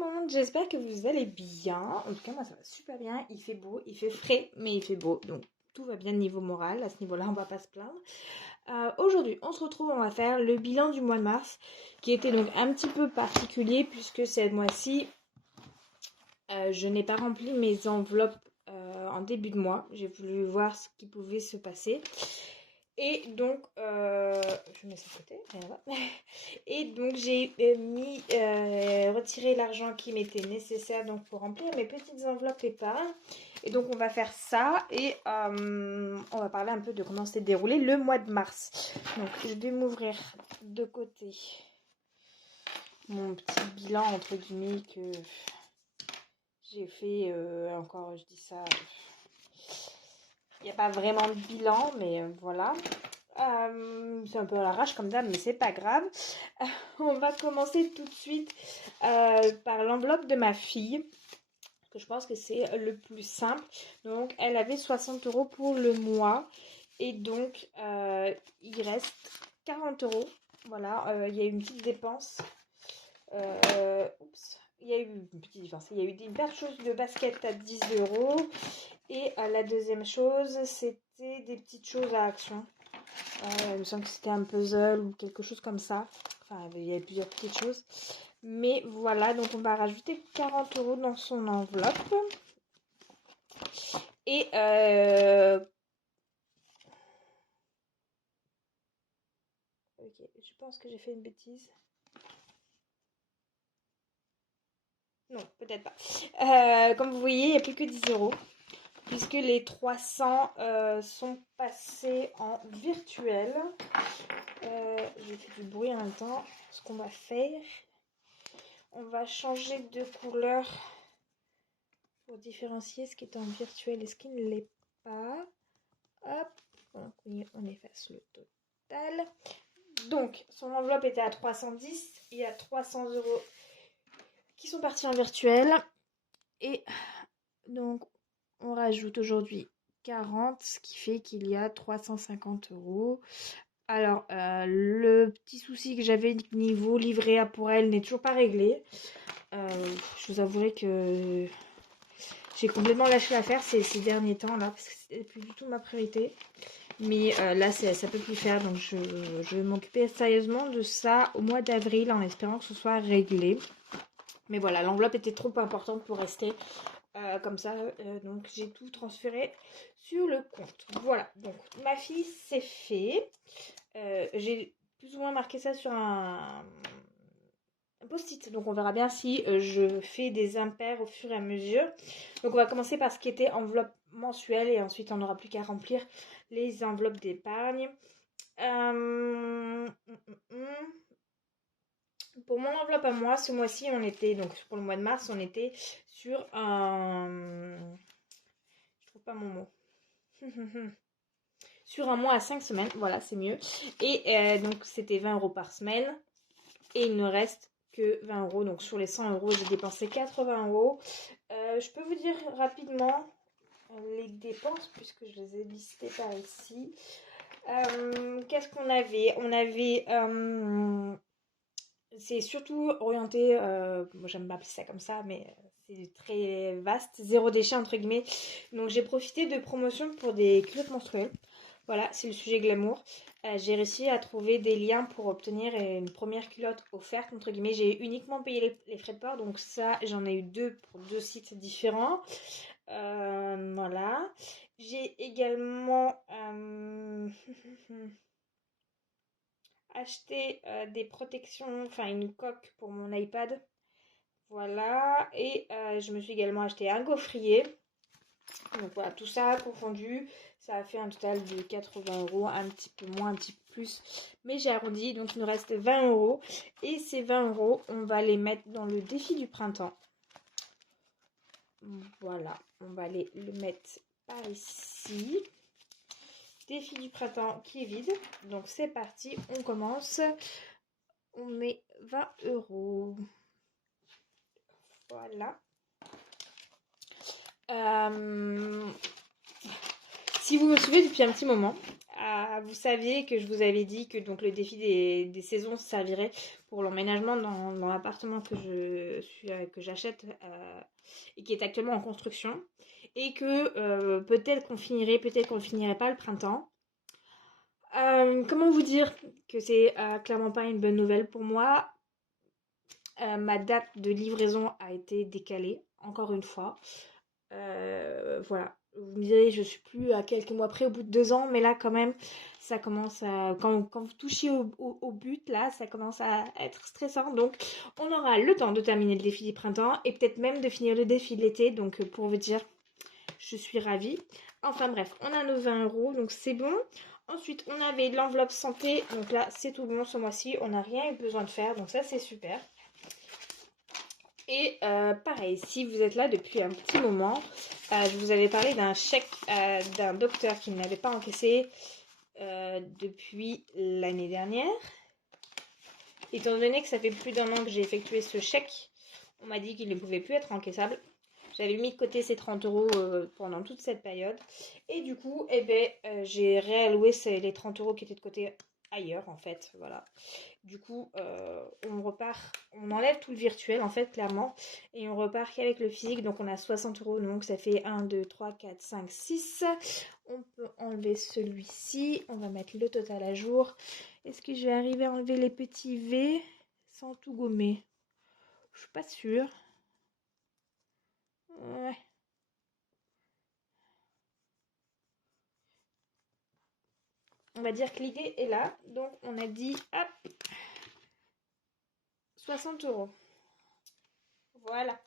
monde, j'espère que vous allez bien. En tout cas, moi ça va super bien. Il fait beau, il fait frais, mais il fait beau. Donc tout va bien niveau moral. À ce niveau-là, on va pas se plaindre. Aujourd'hui, on se retrouve, on va faire le bilan du mois de mars, qui était donc un petit peu particulier puisque cette mois-ci, je n'ai pas rempli mes enveloppes en début de mois. J'ai voulu voir ce qui pouvait se passer. Et donc, je mets ça de côté, voilà. Et donc j'ai retiré l'argent qui m'était nécessaire donc pour remplir mes petites enveloppes épargne. Et donc on va faire ça et on va parler un peu de comment s'est déroulé le mois de mars. Donc je vais m'ouvrir de côté mon petit bilan entre guillemets que j'ai fait encore, je dis ça. Il n'y a pas vraiment de bilan, mais voilà. C'est un peu à l'arrache comme d'hab, mais c'est pas grave. On va commencer tout de suite par l'enveloppe de ma fille, que je pense que c'est le plus simple. Donc, elle avait 60 € pour le mois. Et donc, il reste 40 €. Voilà, il y a eu une petite dépense. Il y a eu une petite différence. Il y a eu une paire de choses de basket à 10 €. Et la deuxième chose, c'était des petites choses à Action. Il me semble que c'était un puzzle ou quelque chose comme ça. Enfin, il y avait plusieurs petites choses. Mais voilà, donc on va rajouter 40 € dans son enveloppe. Et ok, je pense que j'ai fait une bêtise. Non, peut-être pas. Comme vous voyez, il n'y a plus que 10 €. Puisque les 300 sont passés en virtuel. J'ai fait du bruit en même temps. Ce qu'on va faire, on va changer de couleur pour différencier ce qui est en virtuel et ce qui ne l'est pas. Hop, donc on efface le total. Donc, son enveloppe était à 310. Il y a 300 € qui sont partis en virtuel. Et donc, on rajoute aujourd'hui 40, ce qui fait qu'il y a 350 €. Alors, le petit souci que j'avais niveau livret A pour elle n'est toujours pas réglé. Je vous avouerai que j'ai complètement lâché l'affaire ces derniers temps là, parce que c'est plus du tout ma priorité. Mais là, ça peut plus faire, donc je vais m'occuper sérieusement de ça au mois d'avril en espérant que ce soit réglé. Mais voilà, l'enveloppe était trop importante pour rester comme ça, donc j'ai tout transféré sur le compte. Voilà, donc ma fille, c'est fait. J'ai plus ou moins marqué ça sur un post-it, donc on verra bien si je fais des impairs au fur et à mesure. Donc on va commencer par ce qui était enveloppe mensuelle et ensuite on n'aura plus qu'à remplir les enveloppes d'épargne. Pour mon enveloppe à moi, ce mois-ci, on était, donc pour le mois de mars, on était sur un... Je trouve pas mon mot. Sur un mois à 5 semaines, voilà, c'est mieux. Et donc c'était 20 € par semaine. Et il ne reste que 20 €. Donc sur les 100 €, j'ai dépensé 80 €. Je peux vous dire rapidement les dépenses, puisque je les ai listées par ici. Qu'est-ce qu'on avait? On avait... c'est surtout orienté, moi j'aime pas appeler ça comme ça, mais c'est très vaste, zéro déchet entre guillemets. Donc j'ai profité de promotions pour des culottes menstruelles. Voilà, c'est le sujet glamour. J'ai réussi à trouver des liens pour obtenir une première culotte offerte, entre guillemets. J'ai uniquement payé les frais de port, donc ça, j'en ai eu deux pour deux sites différents. Voilà. J'ai également acheté des protections, enfin une coque pour mon iPad. Voilà. Et je me suis également acheté un gaufrier. Donc voilà, tout ça confondu, ça a fait un total de 80 €, un petit peu moins, un petit peu plus. Mais j'ai arrondi, donc il nous reste 20 €. Et ces 20 €, on va les mettre dans le défi du printemps. Voilà, on va aller le mettre par ici. Défi du printemps qui est vide. Donc c'est parti, on commence. On met 20 €. Voilà. Si vous me suivez depuis un petit moment, vous saviez que je vous avais dit que donc le défi des saisons servirait pour l'emménagement dans l'appartement que j'achète et qui est actuellement en construction. Et que peut-être qu'on finirait, peut-être qu'on finirait pas le printemps. Comment vous dire que c'est clairement pas une bonne nouvelle pour moi. Ma date de livraison a été décalée, encore une fois. Voilà. Vous me direz, je suis plus à quelques mois près au bout de 2 ans, mais là quand même, ça commence à... Quand vous touchez au but, là, ça commence à être stressant. Donc, on aura le temps de terminer le défi du printemps et peut-être même de finir le défi de l'été. Donc, pour vous dire, je suis ravie. Enfin bref, on a nos 20 euros, donc c'est bon. Ensuite, on avait l'enveloppe santé. Donc là, c'est tout bon ce mois-ci. On n'a rien eu besoin de faire, donc ça, c'est super. Et pareil, si vous êtes là depuis un petit moment, je vous avais parlé d'un chèque d'un docteur qui ne l'avait pas encaissé depuis l'année dernière. Étant donné que ça fait plus d'1 an que j'ai effectué ce chèque, on m'a dit qu'il ne pouvait plus être encaissable. J'avais mis de côté ces 30 euros pendant toute cette période. Et du coup, j'ai réalloué les 30 euros qui étaient de côté ailleurs, en fait. Voilà. Du coup, on repart, on enlève tout le virtuel, en fait, clairement. Et on repart qu'avec le physique. Donc, on a 60 euros. Donc, ça fait 1, 2, 3, 4, 5, 6. On peut enlever celui-ci. On va mettre le total à jour. Est-ce que je vais arriver à enlever les petits V sans tout gommer? Je suis pas sûre. Ouais. On va dire que l'idée est là. Donc, on a dit, hop, 60 euros. Voilà.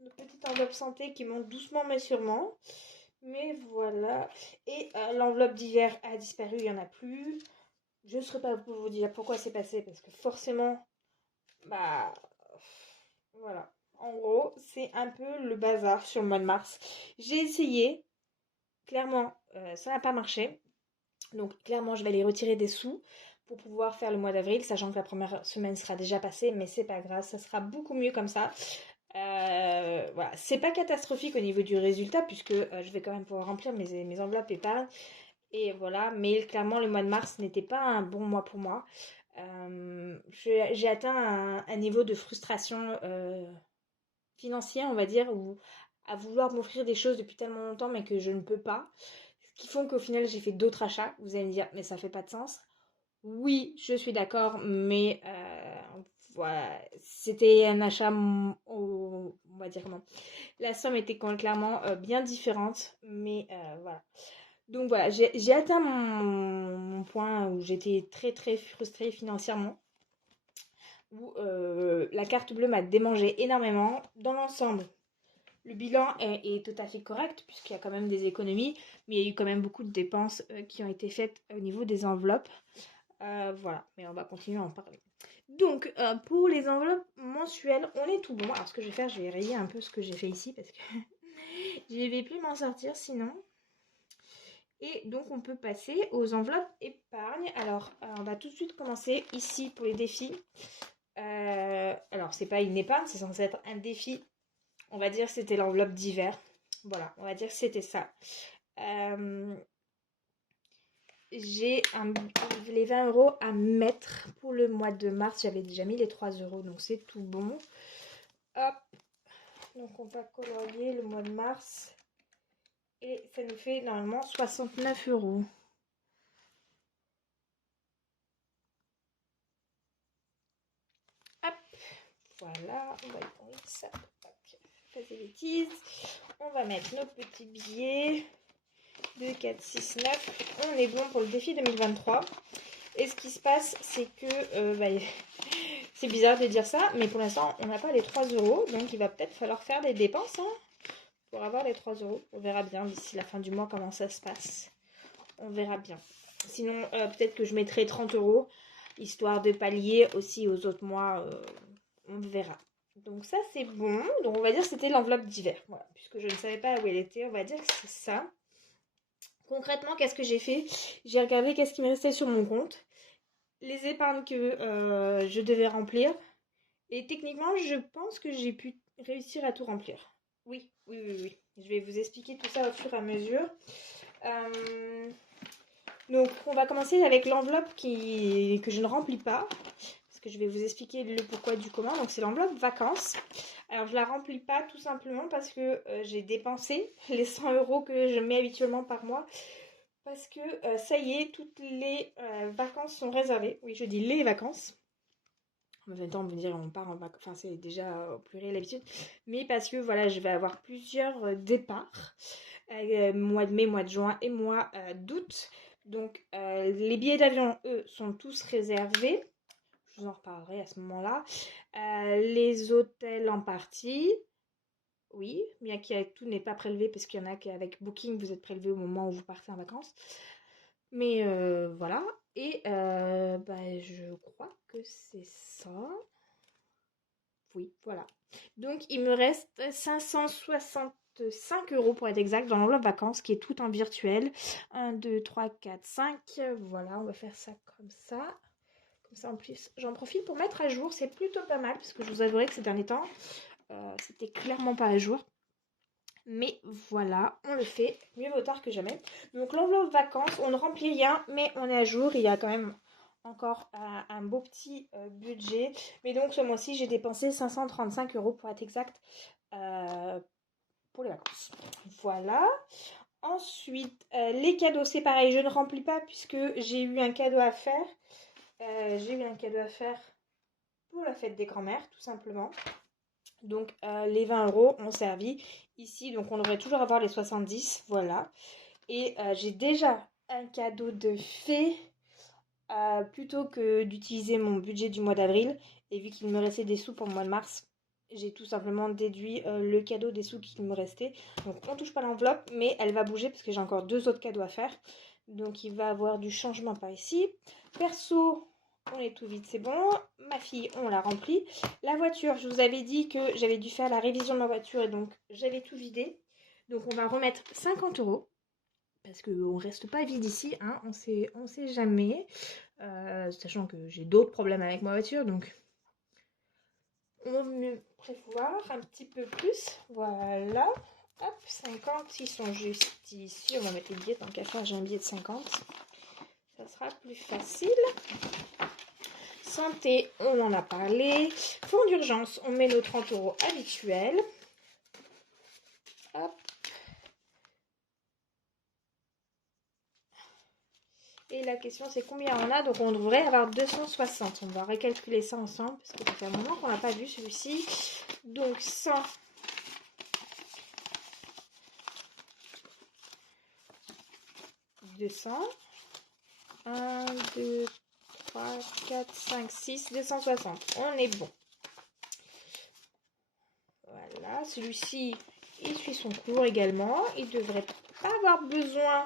Une petite enveloppe santé qui monte doucement mais sûrement. Mais voilà. Et l'enveloppe d'hiver a disparu, il n'y en a plus. Je ne saurais pas vous dire pourquoi c'est passé, parce que forcément, bah, voilà. En gros, c'est un peu le bazar sur le mois de mars. J'ai essayé. Clairement, ça n'a pas marché. Donc clairement, je vais aller retirer des sous pour pouvoir faire le mois d'avril, sachant que la première semaine sera déjà passée, mais c'est pas grave, ça sera beaucoup mieux comme ça. Voilà, c'est pas catastrophique au niveau du résultat, puisque je vais quand même pouvoir remplir mes enveloppes épargne. Et voilà, mais clairement, le mois de mars n'était pas un bon mois pour moi. J'ai atteint un niveau de frustration financière, on va dire, où à vouloir m'offrir des choses depuis tellement longtemps, mais que je ne peux pas. Ce qui font qu'au final, j'ai fait d'autres achats. Vous allez me dire, mais ça fait pas de sens. Oui, je suis d'accord, mais voilà, c'était un achat, on va dire comment. La somme était clairement bien différente, mais voilà. Donc voilà, j'ai atteint mon point où j'étais très très frustrée financièrement, où la carte bleue m'a démangé énormément. Dans l'ensemble, le bilan est tout à fait correct, puisqu'il y a quand même des économies, mais il y a eu quand même beaucoup de dépenses qui ont été faites au niveau des enveloppes. Voilà, mais on va continuer à en parler. Donc, pour les enveloppes mensuelles, on est tout bon. Alors, ce que je vais faire, je vais rayer un peu ce que j'ai fait ici, parce que je ne vais plus m'en sortir sinon. Et donc, on peut passer aux enveloppes épargne. Alors, on va tout de suite commencer ici pour les défis. Alors, c'est pas une épargne, c'est censé être un défi. On va dire que c'était l'enveloppe d'hiver. Voilà, on va dire que c'était ça. J'ai les 20 euros à mettre pour le mois de mars. J'avais déjà mis les 3 euros, donc c'est tout bon. Hop. Donc, on va colorier le mois de mars. Et ça nous fait normalement 69 euros. Hop. Voilà. On va étendre ça. Pas de bêtises. On va mettre nos petits billets. 2, 4, 6, 9. On est bon pour le défi 2023. Et ce qui se passe, c'est que c'est bizarre de dire ça, mais pour l'instant, on n'a pas les 3 euros. Donc, il va peut-être falloir faire des dépenses pour avoir les 3 euros. On verra bien d'ici la fin du mois comment ça se passe. On verra bien. Sinon, peut-être que je mettrai 30 euros, histoire de pallier aussi aux autres mois. On verra. Donc ça, c'est bon. Donc, on va dire que c'était l'enveloppe d'hiver. Voilà. Puisque je ne savais pas où elle était, on va dire que c'est ça. Concrètement, qu'est-ce que j'ai fait? J'ai regardé qu'est-ce qui me restait sur mon compte, les épargnes que je devais remplir, et techniquement, je pense que j'ai pu réussir à tout remplir. Oui, oui, oui, oui. Je vais vous expliquer tout ça au fur et à mesure. Donc, on va commencer avec l'enveloppe que je ne remplis pas. Parce que je vais vous expliquer le pourquoi du comment. Donc, c'est l'enveloppe vacances. Alors, je la remplis pas tout simplement parce que j'ai dépensé les 100 euros que je mets habituellement par mois. Parce que ça y est, toutes les vacances sont réservées. Oui, je dis les vacances. En même temps, on peut dire on part en vacances. Enfin, c'est déjà au pluriel l'habitude. Mais parce que voilà, je vais avoir plusieurs départs. Mois de mai, mois de juin et mois d'août. Donc, les billets d'avion, eux, sont tous réservés. Je vous en reparlerai à ce moment-là. Les hôtels en partie. Oui, bien que tout n'est pas prélevé parce qu'il y en a qu'avec Booking, vous êtes prélevé au moment où vous partez en vacances. Mais voilà. Et je crois que c'est ça. Oui, voilà. Donc, il me reste 565 euros pour être exact dans l'enveloppe vacances qui est tout en virtuel. 1, 2, 3, 4, 5. Voilà, on va faire ça comme ça. Comme ça, en plus, j'en profite pour mettre à jour. C'est plutôt pas mal parce que je vous avouerai que ces derniers temps, c'était clairement pas à jour. Mais voilà, on le fait. Mieux vaut tard que jamais. Donc, l'enveloppe vacances, on ne remplit rien, mais on est à jour. Il y a quand même encore un beau petit budget. Mais donc, ce mois-ci, j'ai dépensé 535 euros pour être exact pour les vacances. Voilà. Ensuite, les cadeaux, c'est pareil. Je ne remplis pas puisque j'ai eu un cadeau à faire. J'ai eu un cadeau à faire pour la fête des grands-mères, tout simplement. Donc, les 20 euros ont servi ici. Donc, on devrait toujours avoir les 70. Voilà. Et j'ai déjà un cadeau de fée. Plutôt que d'utiliser mon budget du mois d'avril, et vu qu'il me restait des sous pour le mois de mars, j'ai tout simplement déduit le cadeau des sous qu'il me restait. Donc on touche pas l'enveloppe, mais elle va bouger parce que j'ai encore 2 autres cadeaux à faire. Donc il va y avoir du changement par ici. Perso, on est tout vide, c'est bon. Ma fille, on l'a remplie. La voiture, je vous avais dit que j'avais dû faire la révision de ma voiture et donc j'avais tout vidé. Donc on va remettre 50 euros. Parce qu'on ne reste pas vide ici, hein, on sait jamais. Sachant que j'ai d'autres problèmes avec ma voiture, donc on va prévoir un petit peu plus. Voilà. Hop, 50, ils sont juste ici. On va mettre les billets tant qu'à faire, j'ai un billet de 50. Ça sera plus facile. Santé, on en a parlé. Fonds d'urgence, on met nos 30 euros habituels. Hop. Et la question c'est combien on a. Donc on devrait avoir 260. On va recalculer ça ensemble parce que ça fait un moment qu'on n'a pas vu celui-ci. Donc 100. 200. 1, 2, 3, 4, 5, 6, 260. On est bon. Voilà, celui-ci, il suit son cours également. Il ne devrait pas avoir besoin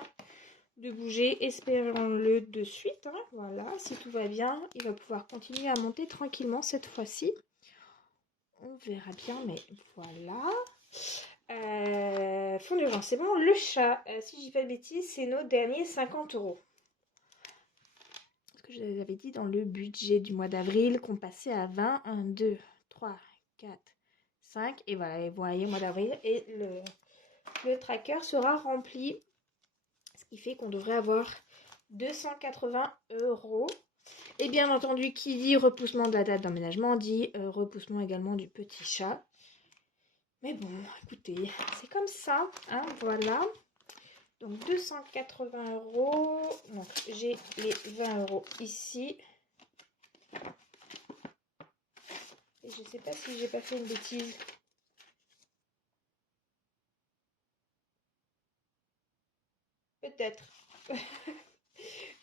de bouger, espérons-le de suite. Hein. Voilà, si tout va bien, il va pouvoir continuer à monter tranquillement cette fois-ci. On verra bien, mais voilà. Fonds d'urgence, c'est bon. Le chat, si je dis pas de bêtises, c'est nos derniers 50 euros. Parce que je vous avais dit dans le budget du mois d'avril qu'on passait à 20. 1, 2, 3, 4, 5. Et voilà, et vous voyez, mois d'avril. Et le tracker sera rempli. Ce qui fait qu'on devrait avoir 280 euros. Et bien entendu, qui dit repoussement de la date d'emménagement dit repoussement également du petit chat. Mais bon, écoutez, c'est comme ça, hein, voilà. Donc 280 euros. Donc j'ai les 20 euros ici. Et je sais pas si j'ai pas fait une bêtise. Peut-être.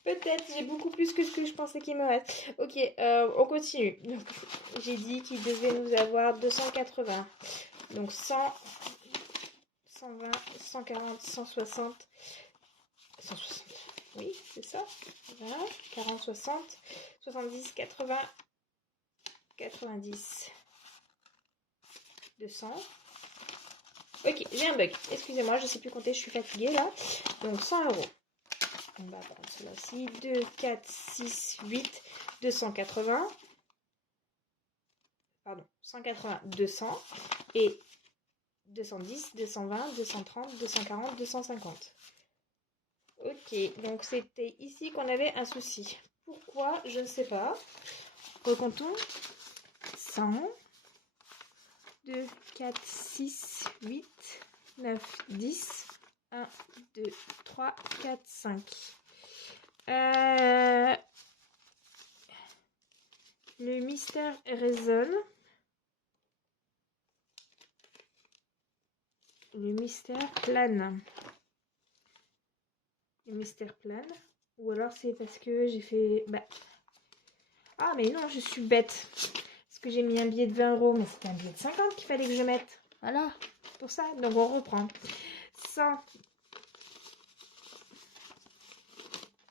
Peut-être, j'ai beaucoup plus que ce que je pensais qu'il me reste. Ok, on continue. Donc, j'ai dit qu'il devait nous avoir 280. Donc 100, 120, 140, 160, 160. Oui, c'est ça. Voilà, 40, 60, 70, 80, 90, 200. Ok, j'ai un bug. Excusez-moi, je ne sais plus compter, je suis fatiguée là. Donc 100 euros. On va prendre cela-ci. 2, 4, 6, 8, 280. Pardon, 180, 200. Et 210, 220, 230, 240, 250. Ok, Ok, donc c'était ici qu'on avait un souci. Pourquoi? Je ne sais pas. Recomptons. 100, 2, 4, 6, 8, 9, 10, 1, 2, 3, 4, 5. Le mystère résonne. Le mystère plane. Le mystère plane. Ou alors c'est parce que j'ai fait... Ah mais non, je suis bête. Parce que j'ai mis un billet de 20 €, mais c'était un billet de 50 qu'il fallait que je mette. Voilà, pour ça. Donc on reprend. 100,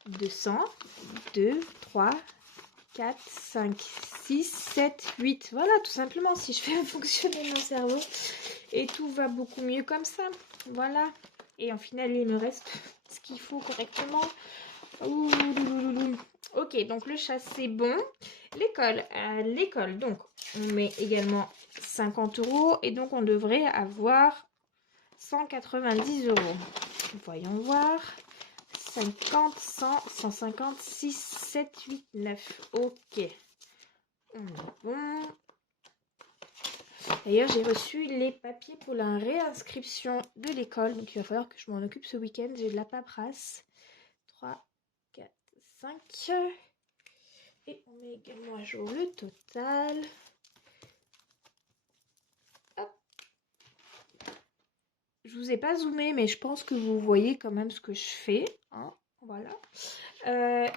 200, 2, 3, 4, 5, 6, 7, 8. Voilà, tout simplement, si je fais fonctionner mon cerveau. Et tout va beaucoup mieux comme ça. Voilà. Et en final, il me reste ce qu'il faut correctement. Ouh, ok, donc le chat, c'est bon. L'école, donc, on met également 50 €. Et donc, on devrait avoir 190 €. Voyons voir. 50, 100, 150, 6, 7, 8, 9. Ok. On est bon. D'ailleurs, j'ai reçu les papiers pour la réinscription de l'école. Donc, il va falloir que je m'en occupe ce week-end. J'ai de la paperasse. 3, 4, 5. Et on met également à jour le total. Hop. Je vous ai pas zoomé, mais je pense que vous voyez quand même ce que je fais. Hein, voilà.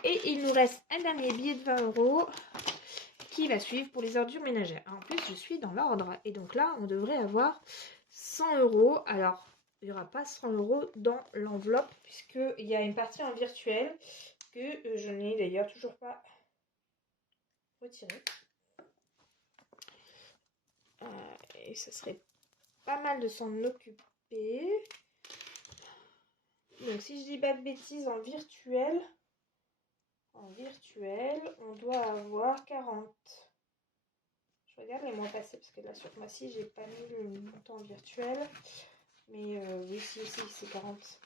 Et il nous reste un dernier billet de 20 € qui va suivre pour les ordures ménagères. En plus, je suis dans l'ordre. Et donc là, on devrait avoir 100 €. Alors, il n'y aura pas 100 € dans l'enveloppe, puisqu'il y a une partie en virtuel que je n'ai d'ailleurs toujours pas retirée. Et ça serait pas mal de s'en occuper. Donc, si je dis pas de bêtises, en virtuel, on doit avoir 40. Je regarde les mois passés parce que là sur moi ci j'ai pas mis le montant virtuel, mais oui, si c'est 40.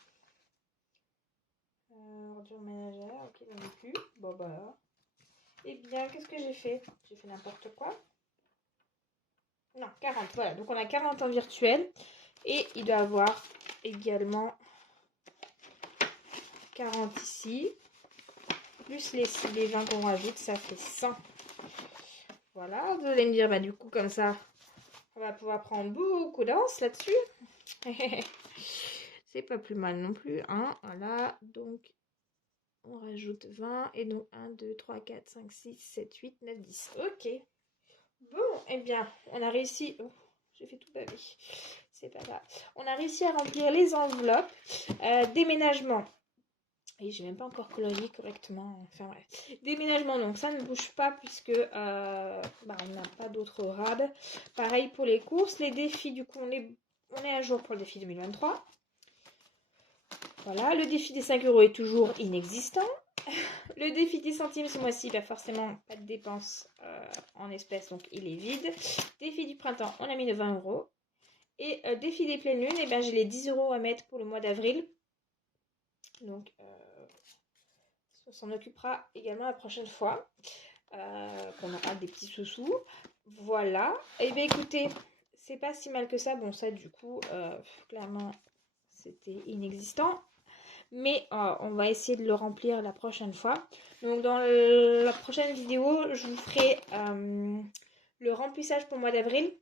Ordures ménagères, ok, dans le cul. Bon bah. Eh bien, qu'est-ce que j'ai fait? J'ai fait n'importe quoi. Non, 40, voilà. Donc on a 40 en virtuel. Et il doit avoir également 40 ici. Plus les 20 qu'on rajoute, ça fait 100. Voilà, vous allez me dire, bah du coup, comme ça, on va pouvoir prendre beaucoup d'avance là-dessus. C'est pas plus mal non plus, hein. Voilà, donc on rajoute 20. Et donc 1, 2, 3, 4, 5, 6, 7, 8, 9, 10. Ok. Bon, eh bien, on a réussi... Oh, j'ai fait tout baver. C'est pas grave. On a réussi à remplir les enveloppes. Déménagement. Et j'ai même pas encore colorié correctement. Enfin bref. Déménagement, donc ça ne bouge pas puisque on n'a pas d'autres rab. Pareil pour les courses. Les défis, du coup, on est à jour pour le défi 2023. Voilà, le défi des 5 € est toujours inexistant. Le défi des centimes ce mois-ci, forcément pas de dépenses en espèces, donc il est vide. Défi du printemps, on a mis le 20 €. Et défi des pleines lunes, j'ai les 10 € à mettre pour le mois d'avril. Donc on s'en occupera également la prochaine fois. Qu'on aura des petits sous-sous. Voilà. Et bien écoutez, c'est pas si mal que ça. Bon, ça du coup, clairement, c'était inexistant. Mais on va essayer de le remplir la prochaine fois. Donc dans la prochaine vidéo, je vous ferai le remplissage pour le mois d'avril.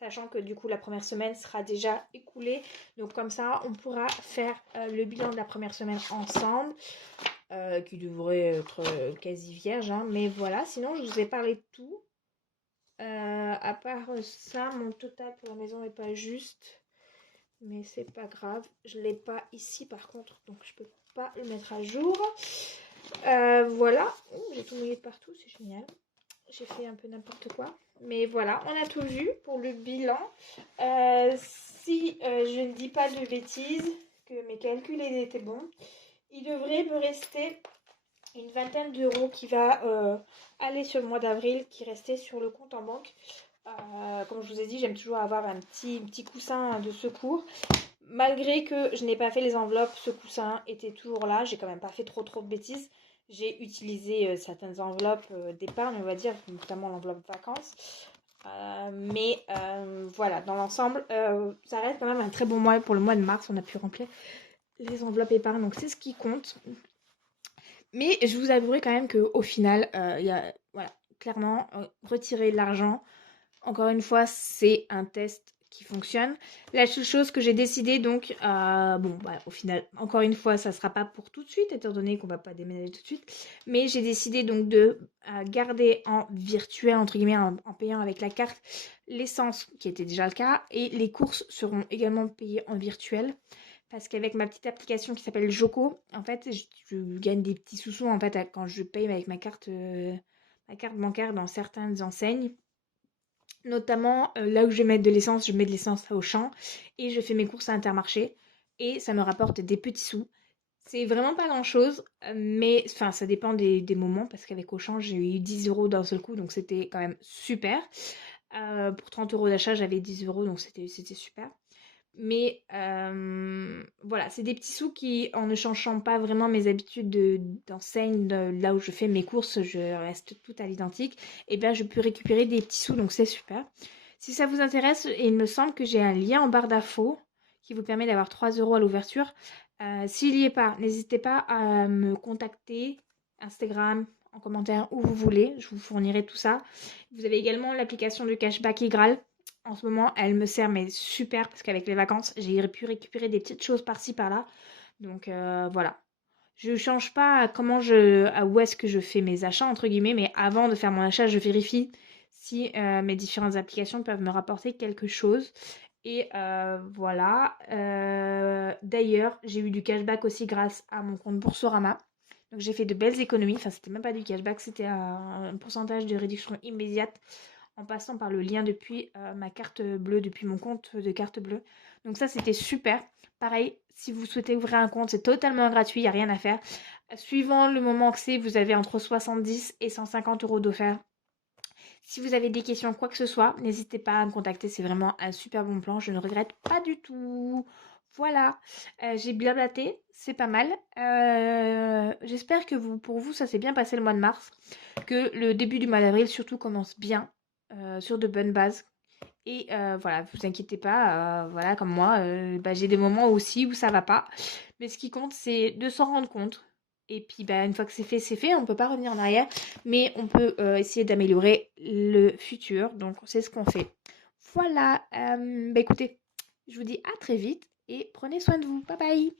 Sachant que du coup la première semaine sera déjà écoulée. Donc comme ça, on pourra faire le bilan de la première semaine ensemble. Qui devrait être quasi vierge. Hein. Mais voilà, sinon je vous ai parlé de tout. À part ça, mon total pour la maison n'est pas juste. Mais c'est pas grave. Je l'ai pas ici par contre. Donc je peux pas le mettre à jour. Voilà. J'ai tout mouillé de partout. C'est génial. J'ai fait un peu n'importe quoi. Mais voilà, on a tout vu pour le bilan. Si je ne dis pas de bêtises, que mes calculs étaient bons, il devrait me rester une vingtaine d'euros qui va aller sur le mois d'avril, qui restait sur le compte en banque. Comme je vous ai dit, j'aime toujours avoir un petit coussin de secours. Malgré que je n'ai pas fait les enveloppes, ce coussin était toujours là. J'ai quand même pas fait trop de bêtises. J'ai utilisé certaines enveloppes d'épargne, on va dire, notamment l'enveloppe vacances. Mais voilà, dans l'ensemble, ça reste quand même un très bon mois pour le mois de mars. On a pu remplir les enveloppes épargne, donc c'est ce qui compte. Mais je vous avouerai quand même qu'au final, il y a, voilà, clairement, retirer l'argent, encore une fois, c'est un test qui fonctionne. La seule chose que j'ai décidé, donc, bon, bah, au final, encore une fois, ça ne sera pas pour tout de suite, étant donné qu'on ne va pas déménager tout de suite. Mais j'ai décidé donc de garder en virtuel, entre guillemets, en payant avec la carte, l'essence, qui était déjà le cas, et les courses seront également payées en virtuel. Parce qu'avec ma petite application qui s'appelle Joko, en fait, je gagne des petits sous-sous en fait quand je paye avec ma carte bancaire dans certaines enseignes. Notamment, là où je vais mettre de l'essence, je mets de l'essence à Auchan et je fais mes courses à Intermarché et ça me rapporte des petits sous. C'est vraiment pas grand-chose, mais enfin ça dépend des moments parce qu'avec Auchan, j'ai eu 10 € d'un seul coup, donc c'était quand même super. Pour 30 € d'achat, j'avais 10 € donc c'était super. Mais voilà, c'est des petits sous qui, en ne changeant pas vraiment mes habitudes d'enseigne, là où je fais mes courses, je reste tout à l'identique, et bien je peux récupérer des petits sous, donc c'est super. Si ça vous intéresse, il me semble que j'ai un lien en barre d'infos qui vous permet d'avoir 3 € à l'ouverture. S'il n'y est pas, n'hésitez pas à me contacter, Instagram, en commentaire, où vous voulez, je vous fournirai tout ça. Vous avez également l'application de cashback Igral. En ce moment, elle me sert mais super parce qu'avec les vacances, j'ai pu récupérer des petites choses par-ci par-là. Donc voilà. Je change pas à où est-ce que je fais mes achats entre guillemets, mais avant de faire mon achat, je vérifie si mes différentes applications peuvent me rapporter quelque chose. Et voilà. D'ailleurs, j'ai eu du cashback aussi grâce à mon compte Boursorama. Donc j'ai fait de belles économies. Enfin, c'était même pas du cashback, c'était un pourcentage de réduction immédiate en passant par le lien depuis ma carte bleue, depuis mon compte de carte bleue. Donc ça, c'était super. Pareil, si vous souhaitez ouvrir un compte, c'est totalement gratuit, il n'y a rien à faire. Suivant le moment que c'est, vous avez entre 70 et 150 € d'offert. Si vous avez des questions, quoi que ce soit, n'hésitez pas à me contacter, c'est vraiment un super bon plan, je ne regrette pas du tout. Voilà, j'ai blablaté, c'est pas mal. J'espère que pour vous, ça s'est bien passé le mois de mars, que le début du mois d'avril surtout commence bien, sur de bonnes bases. Et voilà, vous inquiétez pas, voilà, comme moi, bah, j'ai des moments aussi où ça va pas. Mais ce qui compte, c'est de s'en rendre compte. Et puis, bah, une fois que c'est fait, on peut pas revenir en arrière. Mais on peut essayer d'améliorer le futur. Donc, c'est ce qu'on fait. Voilà, bah écoutez, je vous dis à très vite et prenez soin de vous. Bye bye!